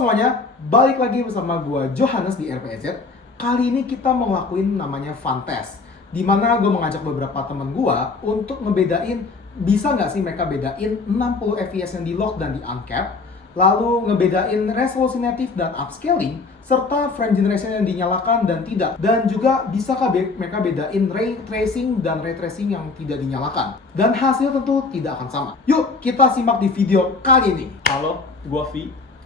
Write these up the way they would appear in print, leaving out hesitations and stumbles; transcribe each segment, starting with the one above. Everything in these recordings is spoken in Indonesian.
semuanya, balik lagi bersama gue Johannes di RPZ. Kali ini kita mau ngelakuin namanya fun test, dimana gue mengajak beberapa temen gue untuk ngebedain bisa nggak sih mereka bedain 60 fps yang di lock dan di uncap, lalu ngebedain resolusi native dan upscaling, serta frame generation yang dinyalakan dan tidak, dan juga bisakah mereka bedain ray tracing dan ray tracing yang tidak dinyalakan, dan hasil tentu tidak akan sama. Yuk kita simak di video kali ini. Halo, gue V,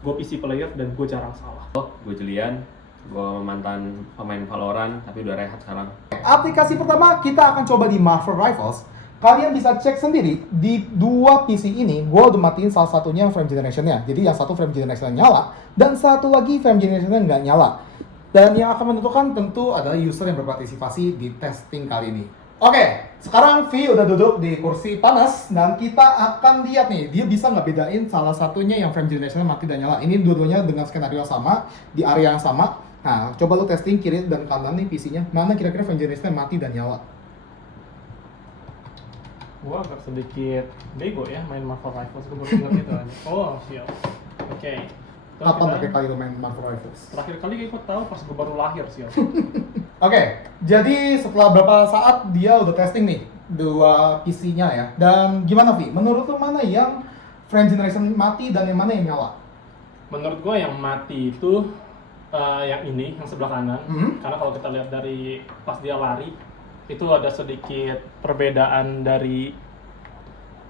gue PC player dan gue jarang salah. Gue Julian, gue mantan pemain Valorant tapi udah rehat sekarang. Aplikasi pertama kita akan coba di Marvel Rivals. Kalian bisa cek sendiri di dua PC ini, gue udah matiin salah satunya frame generation-nya. Jadi yang satu frame generation-nya nyala, dan satu lagi frame generation-nya nggak nyala. Dan yang akan menentukan tentu adalah user yang berpartisipasi di testing kali ini. Oke, sekarang V udah duduk di kursi panas, dan kita akan lihat nih, dia bisa nggak bedain salah satunya yang frame generation-nya mati dan nyala. Ini dua-duanya dengan skenario yang sama, di area yang sama. Nah, coba lu testing kiri dan kanan nih PC-nya, mana kira-kira frame generation-nya mati dan nyala. Gue agak sedikit bego ya main Marvel Rivals, gue baru ingat itu aja. Oh, siap. Oke. Kapan terakhir kali lu main Marvel Rivals? Terakhir kali gue tahu pas gue baru lahir, siap. Oke, jadi setelah beberapa saat dia udah testing nih dua PC-nya ya. Dan gimana Vi? Menurut lu mana yang frame generation mati dan yang mana yang nyala? Menurut gue yang mati itu yang ini, yang sebelah kanan. Karena kalau kita lihat dari pas dia lari, itu ada sedikit perbedaan dari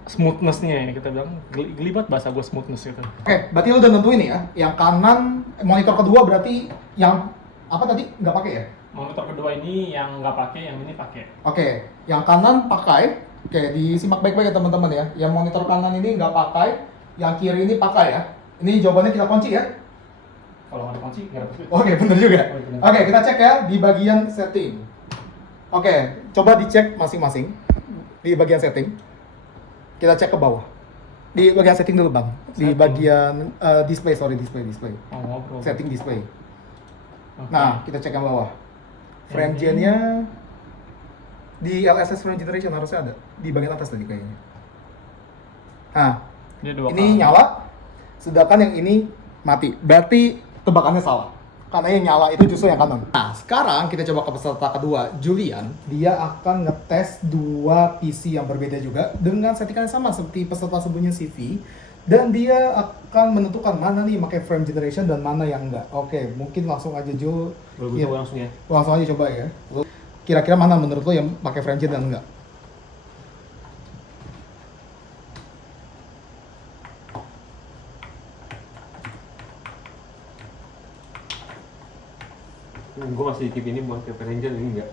smoothness-nya ya, kita bilang gelibat bahasa gue smoothness itu. Oke, berarti lu udah nentuin nih ya. Yang kanan monitor kedua berarti yang apa tadi nggak pakai ya? Monitor kedua ini yang nggak pakai, yang ini pakai. Oke, yang kanan pakai. Oke, disimak baik-baik ya teman-teman ya. Yang monitor kanan ini nggak pakai, yang kiri ini pakai ya. Ini jawabannya kita kunci ya. Kalau nggak ada kunci, nggak ada kunci. Oke, bener juga. Oh, bener. Oke, kita cek ya di bagian setting. Oke, coba dicek masing-masing di bagian setting. Kita cek ke bawah. Di bagian setting dulu bang. Di Setting. bagian display. Oh, ngobrol. Setting display. Oke. Nah, kita cek yang bawah. Frame gen-nya di LSS frame generation harusnya ada di bagian atas tadi kayaknya. Nah, Dia dua ini kali. nyala, sedangkan yang ini mati. Berarti tebakannya salah. Karena yang nyala itu justru yang kanan. Nah, sekarang kita coba ke peserta kedua, Julian. Dia akan ngetes dua PC yang berbeda juga dengan settingan yang sama seperti peserta sebelumnya CV. Dan dia akan menentukan mana nih pakai frame generation dan mana yang enggak. Oke, mungkin langsung aja Jul. Boleh Iya. coba langsung ya. Langsung aja coba ya. Kira-kira mana menurut lo yang pakai frame gen dan enggak? Gue masih keep ini buat pakai engine, ini enggak.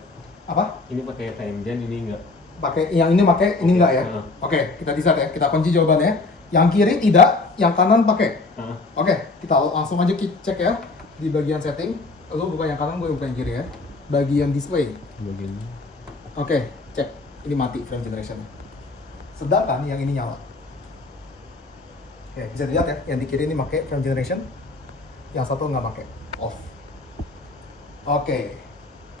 Apa? Ini pakai engine, ini enggak. Pakai yang ini pakai, ini enggak ya? Heeh. Oke, kita decide ya. Kita kunci jawabannya. Yang kiri tidak, yang kanan pakai. Heeh. Oke, kita langsung aja cek ya di bagian setting. Lo buka yang kanan, gue buka yang kiri ya. Bagian display. Bagian. Oke, cek. Ini mati frame generation. Sedangkan yang ini nyala. Oke, bisa dilihat ya. Yang di kiri ini pakai frame generation. Yang satu nggak pakai. Off. Oke.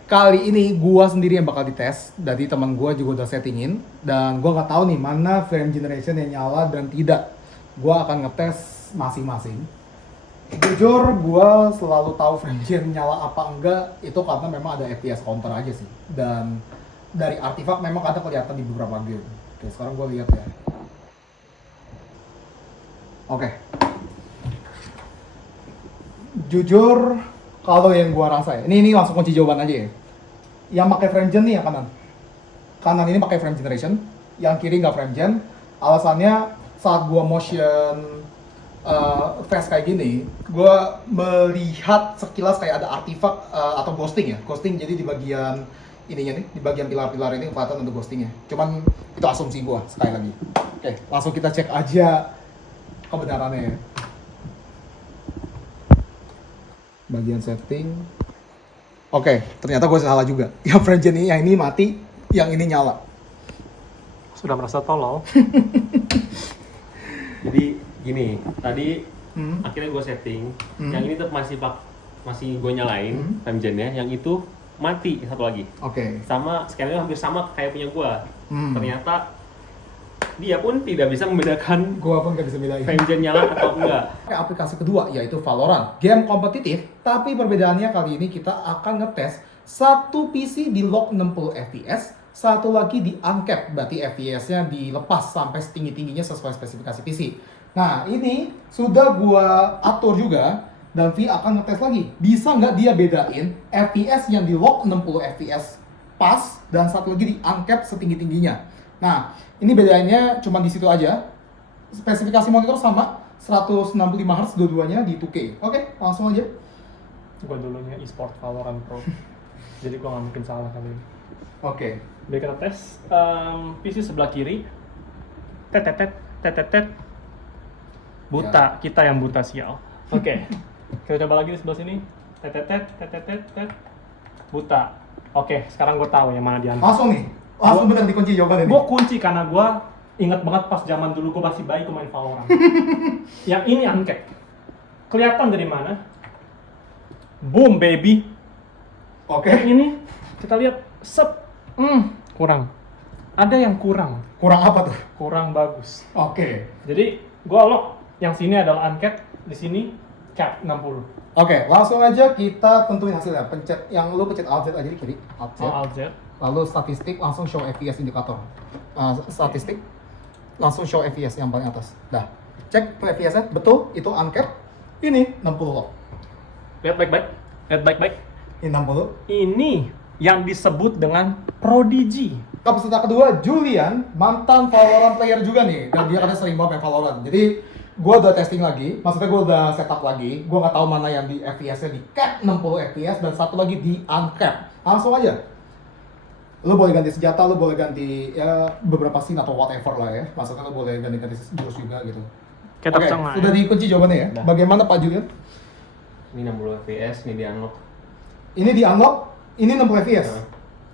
Kali ini gua sendiri yang bakal dites. Dari teman gua juga udah settingin. Dan gua nggak tahu nih mana frame generation yang nyala dan tidak. Gua akan ngetes masing-masing. Jujur, gua selalu tahu frame gen nyala apa enggak itu karena memang ada FPS counter aja sih. Dan dari artifak memang ada kelihatan di beberapa game. Oke, sekarang gua lihat ya. Oke. Jujur, kalau yang gua rasa ya, ini langsung kunci jawaban aja ya. Yang pakai frame gen nih yang kanan. Kanan ini pakai frame generation, yang kiri nggak frame gen. Alasannya saat gua motion fast kayak gini, gue melihat sekilas kayak ada artifak atau ghosting ya, ghosting. Jadi di bagian ininya nih, di bagian pilar-pilar ini kelihatan untuk ghostingnya. Cuman itu asumsi gue sekali lagi. Oke, langsung kita cek aja kebenarannya ya. Bagian setting. Oke, ternyata gue salah juga. Yang frame gen ini, yang ini mati, yang ini nyala. Sudah merasa tolol. Jadi gini, tadi akhirnya gue setting. Yang ini tetap masih gue nyalain frame gen-nya. Yang itu mati satu lagi. Oke. Sama skenario hampir sama kayak punya gue. Ternyata dia pun tidak bisa membedakan Gua pun gak bisa bedain. FameGen nyala atau enggak. Aplikasi kedua yaitu Valorant, game kompetitif, tapi perbedaannya kali ini kita akan ngetes satu PC di lock 60 FPS, satu lagi di uncapped, berarti FPS-nya dilepas sampai setinggi-tingginya sesuai spesifikasi PC. Nah, ini sudah gua atur juga dan Vi akan ngetes lagi. Bisa nggak dia bedain FPS yang di lock 60 FPS pas dan satu lagi di uncapped setinggi-tingginya. Nah, ini bedainnya cuma di situ aja. Spesifikasi monitor sama, 165 Hz dua-duanya di 2K. Oke, langsung aja. Gue dulunya e-sport Valorant Pro. Jadi gue nggak mungkin salah kali ini. Oke. Biar kita tes. PC sebelah kiri. Tet. Buta. Kita yang buta sial. Oke. Kita coba lagi di sebelah sini. Tet. Buta. Oke, sekarang gue tahu yang mana di antara. Langsung nih. Langsung bener dikunci jawabannya nih. Gue kunci karena gue inget banget pas zaman dulu gue masih bayi gue main Valorant. Yang ini uncapped. Kelihatan dari mana? Boom baby. Oke. Yang ini kita lihat kurang. Ada yang kurang. Kurang apa tuh? Kurang bagus. Oke. Jadi gue lock yang sini adalah uncapped, di sini cap 60. Oke, langsung aja kita tentuin hasilnya. Pencet yang lu pencet Alt Z aja di kiri. Alt Z. Alt Z. Lalu statistik langsung show FPS indikator. Statistik langsung show FPS yang paling atas. Dah. Cek tuh FPS-nya betul itu uncapped. Ini 60 lock. Lihat baik-baik. Ini 60. Ini yang disebut dengan Prodigy. Peserta kedua Julian, mantan Valorant player juga nih, dan dia katanya sering banget main Valorant. Jadi gue udah testing lagi, maksudnya gue udah setup lagi. Gue nggak tahu mana yang di FPS-nya di cap 60 FPS dan satu lagi di uncap. Langsung aja. Lo boleh ganti senjata, lo boleh ganti ya beberapa scene atau whatever lah ya. Maksudnya lo boleh ganti-ganti jurus juga gitu. Kita Oke, pasang lah sudah ya. dikunci jawabannya ya. Udah. Bagaimana Pak Julian? Ini 60 FPS, ini di unlock. Ini di unlock, ini 60 FPS. Nah.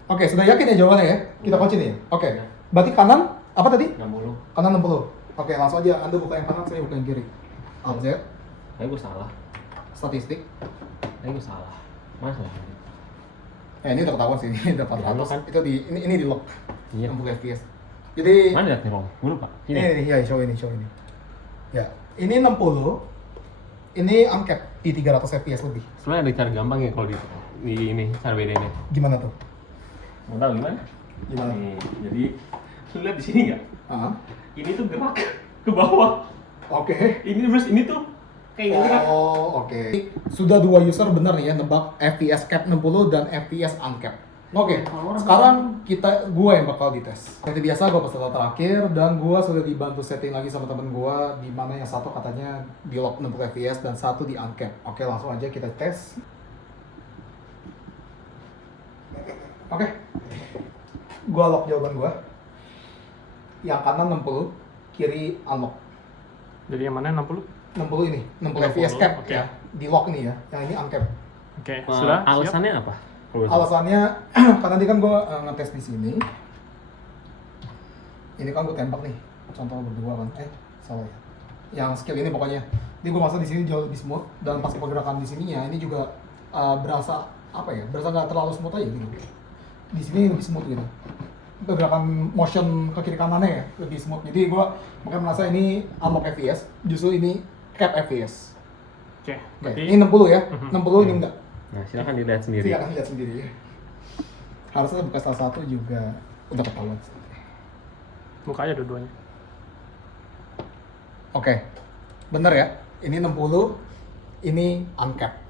Oke, sudah yakin ya jawabannya ya? Kita kunci nih. Oke. Ya. Berarti kanan apa tadi? 60. Kanan 60. Oke, langsung aja. Anda buka yang kanan, saya buka yang kiri. Alt Z, Tapi gue salah. statistik. Tapi gue salah. Masa? Ini udah ketahuan sih, ini udah 400. Di unlock kan? Itu ini di lock. Iya. 60 FPS. Jadi Mana lihat nih, Rom? Gue lupa. ini Ini. ya show ini. Ya, ini 60. Ini uncapped di 300 FPS lebih. Sebenarnya ada cara gampang ya kalau di ini cara bedainnya. Gimana tuh? Mau tahu gimana? Gimana? Nih, jadi lu lihat di sini nggak? Ah. Ini tuh gerak ke bawah. Oke. Ini tuh kayak gerak. Oh, oke. Sudah dua user benar nih ya nebak FPS cap 60 dan FPS uncapped. Oke, sekarang gua yang bakal dites. Seperti biasa gua peserta terakhir dan gua sudah dibantu setting lagi sama temen gua di mana yang satu katanya di lock 60 FPS dan satu di uncapped. Oke, langsung aja kita tes. Oke. Gua lock jawaban gua. Yang kanan 60, kiri unlock. Jadi yang mana 60? 60 ini, 60 FPS 60, cap oke. ya. Di lock nih ya. Yang ini uncapped. Oke, Wah, sudah. Siap? alasannya apa? Kalau boleh tahu? Alasannya karena tadi kan gue ngetes di sini. Ini kan gue tembak nih, contoh berdua kan. Salah ya. Yang skill ini pokoknya. Jadi gue masa di sini jauh lebih smooth dan pas pergerakan di sininya ini juga berasa apa ya? Berasa nggak terlalu smooth aja gitu. Di sini lebih smooth gitu. Pergerakan motion ke kiri kanannya ya lebih smooth. Jadi gue makanya merasa ini unlock FPS, justru ini cap FPS. Oke, Oke, berarti ini 60 ya. Mhm. 60 ini enggak. Nah, silakan dilihat sendiri. Silakan lihat sendiri ya. Harusnya buka salah satu juga udah ketahuan. buka aja dua-duanya. Oke, bener ya. Ini 60, ini uncapped.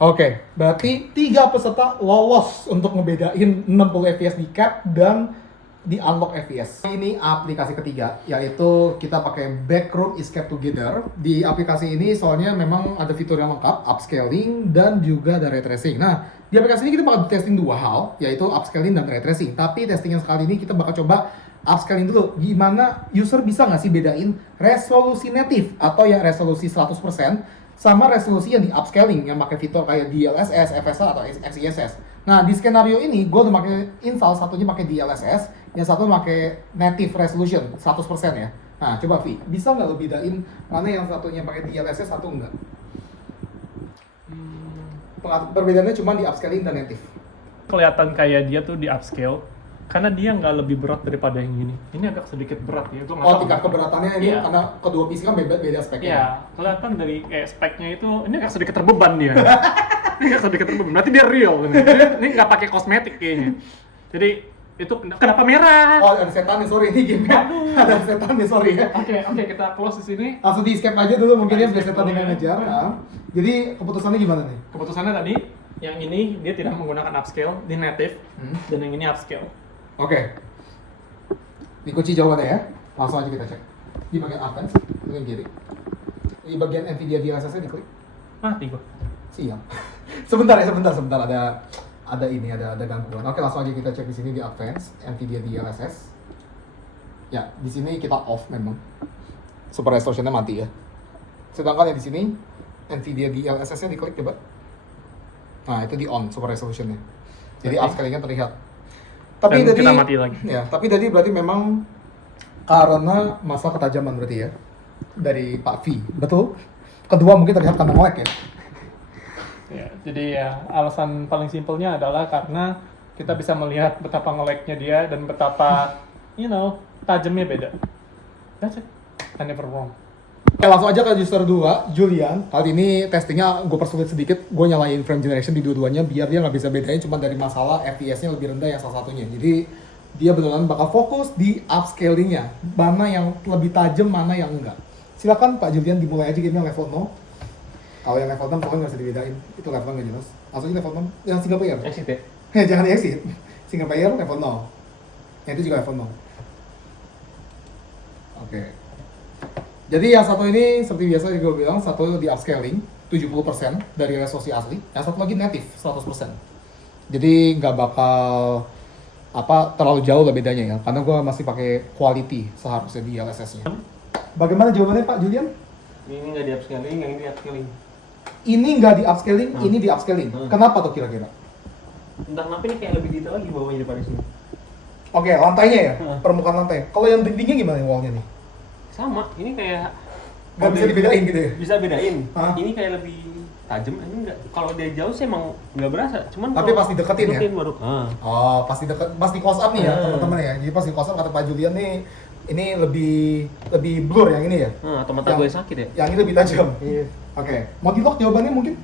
Oke, berarti 3 peserta lolos untuk ngebedain 60 FPS di cap dan di unlock FPS. Ini aplikasi ketiga, yaitu kita pakai Backroom Escape Together. Di aplikasi ini soalnya memang ada fitur yang lengkap, upscaling dan juga ada ray tracing. Nah, di aplikasi ini kita bakal testing 2 hal, yaitu upscaling dan ray tracing. Tapi testing yang sekali ini kita bakal coba upscaling dulu. Gimana user bisa nggak sih bedain resolusi native atau yang resolusi 100% sama resolusi yang di upscaling yang pakai fitur kayak DLSS, FSR atau XeSS. Nah, di skenario ini gue udah pakai install, satunya pakai DLSS, yang satu pakai native resolution 100% ya. Nah, coba Vi, bisa nggak lo bedain mana yang satunya pakai DLSS, satu enggak? Perbedaannya cuma di upscaling dan native. Kelihatan kayak dia tuh di upscale, karena dia nggak lebih berat daripada yang ini. Ini agak sedikit berat ya. Gua nggak Oh, tahu. tingkat keberatannya ini Iya. karena kedua PC kan beda speknya. Iya, kelihatan dari speknya itu ini agak sedikit terbeban dia. Ini agak sedikit terbeban. Berarti dia real. Ini nggak pakai kosmetik kayaknya. Jadi itu kenapa merah? Oh, ada setan nih, sorry ini game. Ada setan nih, sorry ya. Oke, kita close di sini. Langsung di escape aja dulu mungkin ya Kita biar escape setan dulu dengan ya. ngejar. Nah, jadi keputusannya gimana nih? Keputusannya tadi, yang ini dia tidak menggunakan upscale di native, dan yang ini upscale. Oke. Dikunci jawabannya ya. Langsung aja kita cek. Di bagian advance, bagian kiri. Di bagian NVIDIA DLSS-nya diklik. Mati gua. Siap. sebentar ada gangguan. Oke, langsung aja kita cek di sini di advance NVIDIA DLSS. Ya, di sini kita off memang. Super resolution-nya mati ya. Sedangkan yang di sini NVIDIA DLSS-nya diklik coba. Nah, itu di on super resolution-nya. Jadi Oke. upscaling-nya terlihat. Tapi Dan tadi kita mati lagi. Ya, tapi tadi berarti memang karena masalah ketajaman berarti ya dari Pak V. Betul? Kedua mungkin terlihat karena nge-lag ya. Ya, jadi ya alasan paling simpelnya adalah karena kita bisa melihat betapa nge-lag-nya dia dan betapa, tajamnya beda. That's it. I never wrong. Oke, langsung aja ke user 2, Julian. Kali ini testingnya gue persulit sedikit, gue nyalain frame generation di dua-duanya biar dia nggak bisa bedain cuma dari masalah FPS-nya lebih rendah yang salah satunya. Jadi dia beneran bakal fokus di upscaling-nya, mana yang lebih tajam, mana yang enggak. Silakan Pak Julian dimulai aja gamenya level 0. Kalau yang level 6 pokoknya nggak bisa dibedain, itu level nggak jelas. Langsung aja level 6, yang single player. Exit ya? Jangan exit, single player level 0. Yang itu juga level 0. Oke. Jadi yang satu ini seperti biasa juga gue bilang, satu di upscaling 70% dari resolusi asli, yang satu lagi native 100%. Jadi nggak bakal terlalu jauh lah bedanya ya, karena gue masih pakai quality seharusnya di LSS-nya. Bagaimana jawabannya Pak Julian? Ini nggak di upscaling, yang ini di upscaling. Ini nggak di upscaling, ini di upscaling. Kenapa tuh kira-kira? Entah kenapa ini kayak lebih detail lagi bawahnya daripada sini. Oke, lantainya ya, Hmm. permukaan lantai. Kalau yang dindingnya gimana wallnya nih? Sama, ini kayak Nggak bisa dibedain gitu ya? Bisa bedain. Hah? Ini kayak lebih tajam, ini enggak. Kalau dia jauh sih emang nggak berasa. Cuman Tapi kalau pas dideketin ya? baru. Oh, pasti deket, pasti close up nih ya teman-teman ya. Jadi pas di close up kata Pak Julian nih, ini lebih blur yang ini ya. Atau mata gue sakit ya? Yang ini lebih tajam. Iya. Oke, mau di lock jawabannya mungkin?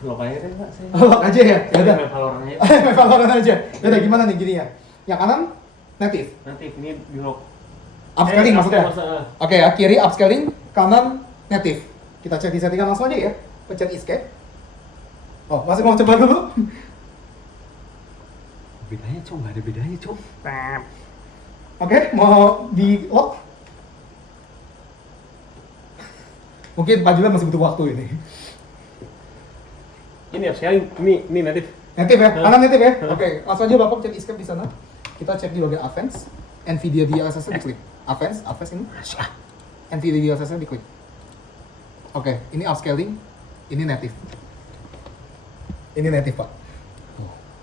Lo kayaknya deh Pak, saya. Lock aja ya. Ya udah. Valorant aja. Valorant aja. Ya udah gimana nih gini ya? Yang kanan native, Nanti ini di lock. upscaling maksudnya. Maksudnya. Oke ya, kiri upscaling, kanan native. Kita cek di settingan langsung aja ya. Pencet escape. Oh, masih mau coba dulu? Bedanya Cok, nggak ada bedanya Cok. Oke, mau di lock? Mungkin Pak Julian masih butuh waktu ini. Ini upscaling, ini native. Native ya? Hah? Kanan native ya? Hah? Oke, langsung aja Bapak cek escape di sana. Kita cek di bagian advance. NVIDIA DLSS-nya diklik. Advance ini. NVIDIA DLSS-nya diklik. Oke, ini upscaling, ini native. Ini native, Pak.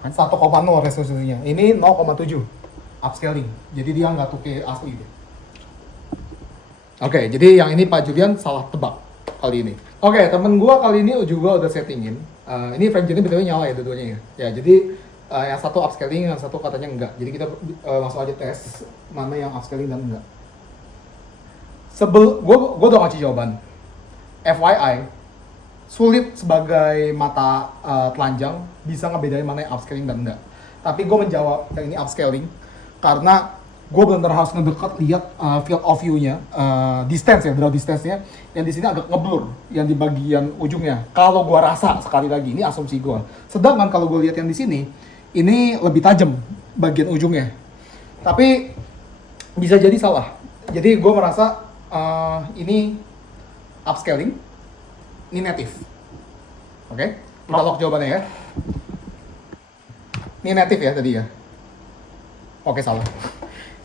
1,0 resolusinya. Ini 0,7 upscaling. Jadi dia nggak 2K asli deh. Oke, jadi yang ini Pak Julian salah tebak kali ini. Oke, temen gua kali ini juga udah settingin. Ini frame generation btw nyala ya dua-duanya ya. Ya, jadi yang satu upscaling, yang satu katanya enggak. Jadi kita langsung aja tes mana yang upscaling dan enggak. Gua udah ngasih jawaban. FYI, sulit sebagai mata telanjang bisa ngebedain mana yang upscaling dan enggak. Tapi gue menjawab yang ini upscaling karena gue benar-benar harus ngedekat lihat field of view-nya, distance ya, draw distance-nya. Yang di sini agak ngeblur, yang di bagian ujungnya. Kalau gue rasa sekali lagi, ini asumsi gue. Sedangkan kalau gue lihat yang di sini, ini lebih tajam bagian ujungnya. Tapi bisa jadi salah. Jadi gue merasa ini upscaling, ini native. Oke, kita lock jawabannya ya. Ini native ya tadi ya. Oke, salah.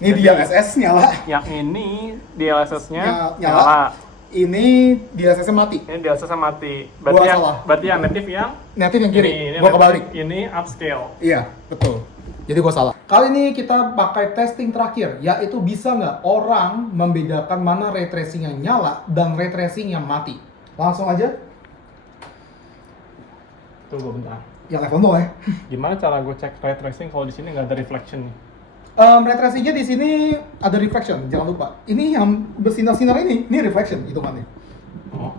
Ini DLSS nyala. Yang ini DLSS-nya Nyala. Ini DLSS-nya mati. Ini DLSS-nya mati. Gua salah. Berarti yang native yang Native yang kiri. ini Gua native, kebalik. Ini upscale. Iya, betul. Jadi gua salah. Kali ini kita pakai testing terakhir, yaitu bisa nggak orang membedakan mana ray tracing yang nyala dan ray tracing yang mati. Langsung aja. Tunggu bentar. Yang level 0 ya. Gimana cara gue cek ray tracing kalau di sini nggak ada reflection nih? Ray tracing-nya di sini ada reflection, jangan lupa. Ini yang bersinar-sinar ini reflection hitungannya. Oh.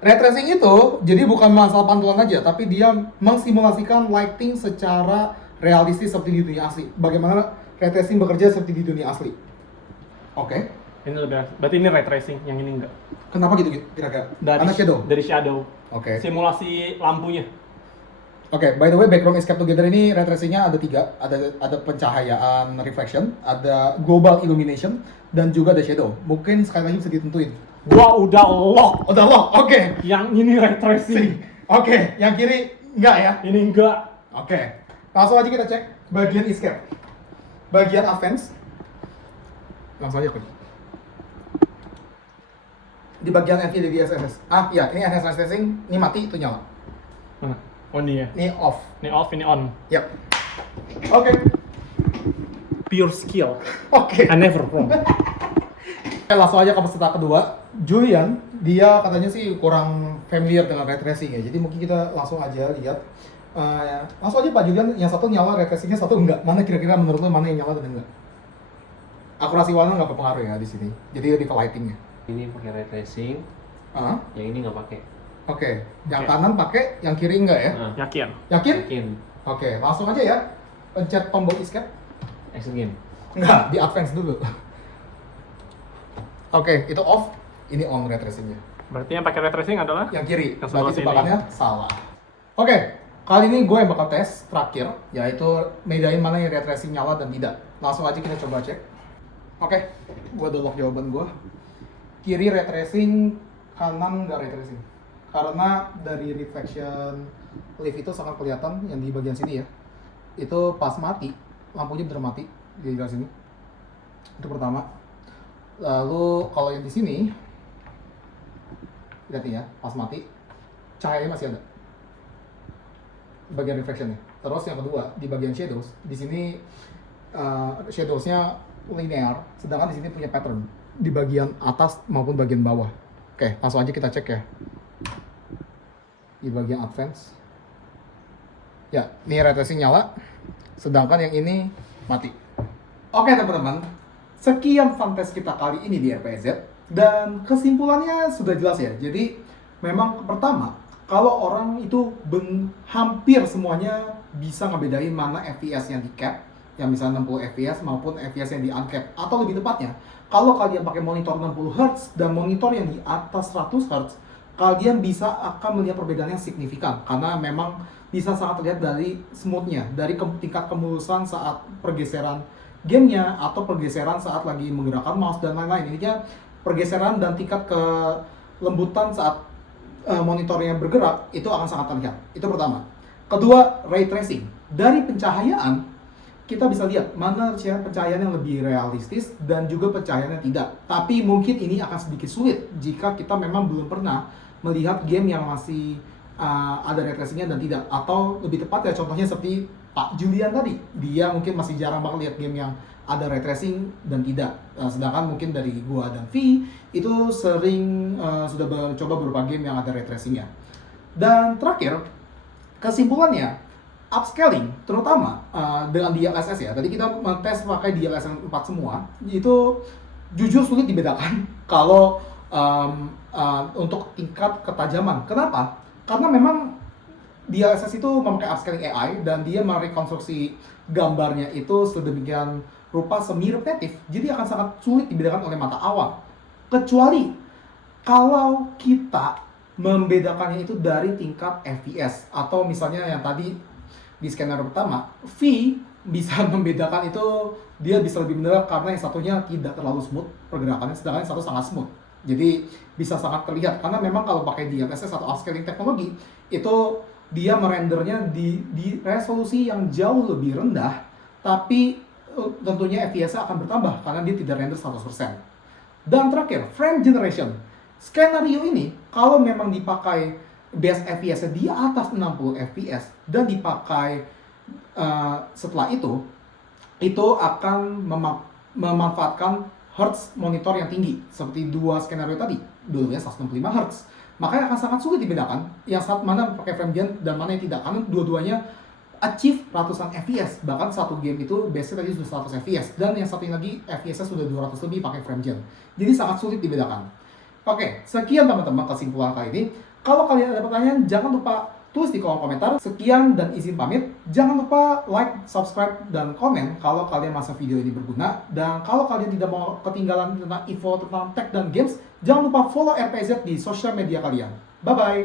Ray tracing itu jadi bukan masalah pantulan aja, tapi dia mengsimulasikan lighting secara realistis seperti di dunia asli. Bagaimana ray tracing bekerja seperti di dunia asli. Oke. Ini lebih, berarti ini ray tracing, yang ini enggak. Kenapa gitu kira-kira? Dari Karena shadow. Dari shadow. Oke. Simulasi lampunya. Oke, by the way, background escape together ini ray tracing-nya ada 3. Ada pencahayaan reflection, ada global illumination, dan juga ada shadow. Mungkin sekali lagi bisa ditentuin. Gua udah lock. Udah lock, oke. Yang ini ray tracing. Oke, yang kiri enggak ya? Ini enggak. Oke. Langsung aja kita cek bagian escape. Bagian advance. Langsung aja klik. Di bagian NVIDIA DLSS. Iya, ini enhanced ray tracing, ini mati, itu nyala. Mana? Oh ini ya. Ini off. Ini off, ini on. Yap. Oke. Pure skill. Oke. I never wrong. Langsung aja ke peserta kedua, Julian. Dia katanya sih kurang familiar dengan ray tracing ya. Jadi mungkin kita langsung aja lihat. Langsung aja Pak Julian, yang satu nyala ray tracingnya, satu enggak. Mana kira-kira menurut lo mana yang nyala dan enggak? Akurasi warna nggak berpengaruh ya di sini. Jadi lebih ke lightingnya. Ini pakai ray tracing, yang ini nggak pakai. Oke. Yang Oke. kanan pakai, yang kiri enggak ya? Yakin. Yakin? Yakin. Oke, langsung aja ya. Pencet tombol escape. Exit game. Enggak, di advance dulu. Oke, itu off. Ini on ray tracingnya. Berarti yang pakai ray tracing adalah Yang kiri, Yang sebelah berarti sini. tebakannya salah. Oke, kali ini gue yang bakal tes terakhir, yaitu bedain mana yang ray tracing nyala dan tidak. Langsung aja kita coba cek. Oke, gue udah lock jawaban gue. Kiri ray tracing, kanan nggak ray tracing. Karena dari reflection lift itu sangat kelihatan yang di bagian sini ya. Itu pas mati, lampunya bener mati di dalam sini. Itu pertama. Lalu kalau yang di sini, lihat nih ya, pas mati, cahayanya masih ada. Bagian reflectionnya. Terus yang kedua, di bagian shadows, di sini shadowsnya linear, sedangkan di sini punya pattern di bagian atas maupun bagian bawah. Oke, langsung aja kita cek ya. Di bagian advance, ya, ini ray tracing nyala, sedangkan yang ini mati. Oke teman-teman, sekian fun test kita kali ini di RPZ, dan kesimpulannya sudah jelas ya. Jadi memang pertama, kalau orang itu hampir semuanya bisa ngebedain mana FPS yang di cap, yang misalnya 60 FPS maupun FPS yang di uncap. Atau lebih tepatnya, kalau kalian pakai monitor 60 Hz dan monitor yang di atas 100 Hz, kalian bisa akan melihat perbedaan yang signifikan. Karena memang bisa sangat terlihat dari smoothnya, dari tingkat kemulusan saat pergeseran gamenya, atau pergeseran saat lagi menggerakkan mouse dan lain-lain. Intinya pergeseran dan tingkat kelembutan saat monitornya bergerak itu akan sangat terlihat. Itu pertama. Kedua, ray tracing. Dari pencahayaan kita bisa lihat mana pencahayaan yang lebih realistis dan juga pencahayaan yang tidak. Tapi mungkin ini akan sedikit sulit jika kita memang belum pernah melihat game yang masih ada ray tracingnya dan tidak. Atau lebih tepat ya contohnya seperti Pak Julian tadi, dia mungkin masih jarang banget lihat game yang ada ray tracing dan tidak. Sedangkan mungkin dari gua dan V itu sering sudah mencoba beberapa game yang ada ray tracingnya. Dan terakhir, kesimpulannya, upscaling terutama dengan DLSS ya. Tadi kita tes pakai DLSS 4 semua, itu jujur sulit dibedakan kalau untuk tingkat ketajaman. Kenapa? Karena memang DLSS itu memakai upscaling AI dan dia merekonstruksi gambarnya itu sedemikian rupa semi repetitif, jadi akan sangat sulit dibedakan oleh mata awam. Kecuali kalau kita membedakannya itu dari tingkat FPS, atau misalnya yang tadi di scanner pertama, V bisa membedakan itu, dia bisa lebih benar karena yang satunya tidak terlalu smooth pergerakannya, sedangkan yang satu sangat smooth. Jadi bisa sangat terlihat karena memang kalau pakai DLSS atau upscaling teknologi itu dia merendernya di resolusi yang jauh lebih rendah, tapi tentunya FPS-nya akan bertambah karena dia tidak render 100%. Dan terakhir, frame generation. Skenario ini kalau memang dipakai base FPS-nya di atas 60 FPS dan dipakai setelah itu akan memanfaatkan hertz monitor yang tinggi seperti dua skenario tadi, dulunya 165 Hz. Makanya akan sangat sulit dibedakan yang saat mana pakai frame gen dan mana yang tidak, karena dua-duanya achieve ratusan FPS, bahkan satu game itu base-nya tadi sudah 100 FPS, dan yang satunya lagi FPS-nya sudah 200 lebih pakai frame gen. Jadi sangat sulit dibedakan. Oke, sekian teman-teman kesimpulan kali ini. Kalau kalian ada pertanyaan, jangan lupa tulis di kolom komentar. Sekian dan izin pamit. Jangan lupa like, subscribe, dan komen kalau kalian merasa video ini berguna. Dan kalau kalian tidak mau ketinggalan tentang info tentang tech dan games, jangan lupa follow RPZ di sosial media kalian. Bye-bye!